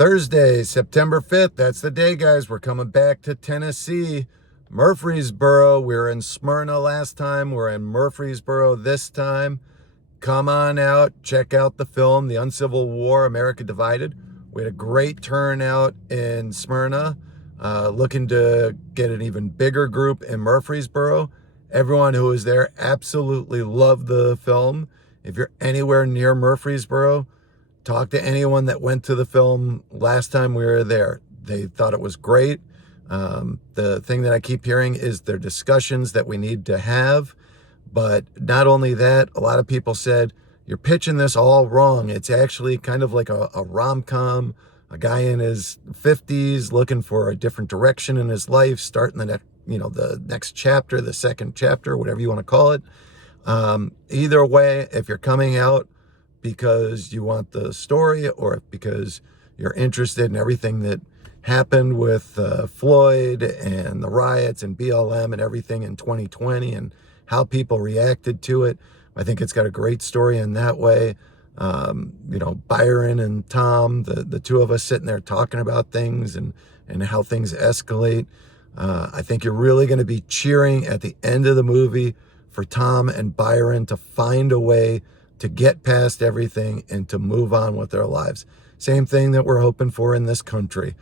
Thursday, September 5th. That's the day, guys. We're coming back to Tennessee, Murfreesboro. We were in Smyrna last time. We're in Murfreesboro this time. Come on out. Check out the film, The Uncivil War, America Divided. We had a great turnout in Smyrna. Looking to get an even bigger group in Murfreesboro. Everyone who was there absolutely loved the film. If you're anywhere near Murfreesboro, talk to anyone that went to the film last time we were there. They thought it was great. The thing that I keep hearing is there are discussions that we need to have. But not only that, a lot of people said, you're pitching this all wrong. It's actually kind of like a rom-com, a guy in his 50s looking for a different direction in his life, starting the next chapter, the second chapter, whatever you want to call it. Either way, if you're coming out because you want the story or because you're interested in everything that happened with Floyd and the riots and BLM and everything in 2020 and how people reacted to it, I think it's got a great story in that way. Byron and Tom, the two of us sitting there talking about things and how things escalate. I think you're really going to be cheering at the end of the movie for Tom and Byron to find a way to get past everything and to move on with their lives. Same thing that we're hoping for in this country.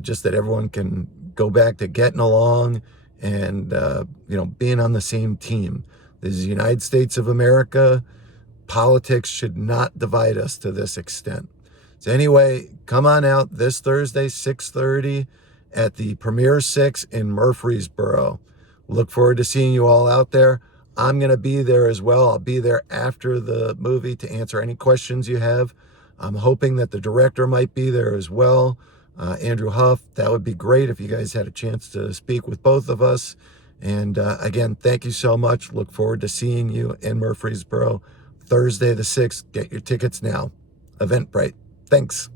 Just that everyone can go back to getting along and, being on the same team. This is the United States of America. Politics should not divide us to this extent. So anyway, come on out this Thursday, 6:30 at the Premier 6 in Murfreesboro. Look forward to seeing you all out there. I'm going to be there as well. I'll be there after the movie to answer any questions you have. I'm hoping that the director might be there as well. Andrew Huff, that would be great if you guys had a chance to speak with both of us. And again, thank you so much. Look forward to seeing you in Murfreesboro Thursday the 6th. Get your tickets now. Eventbrite. Thanks.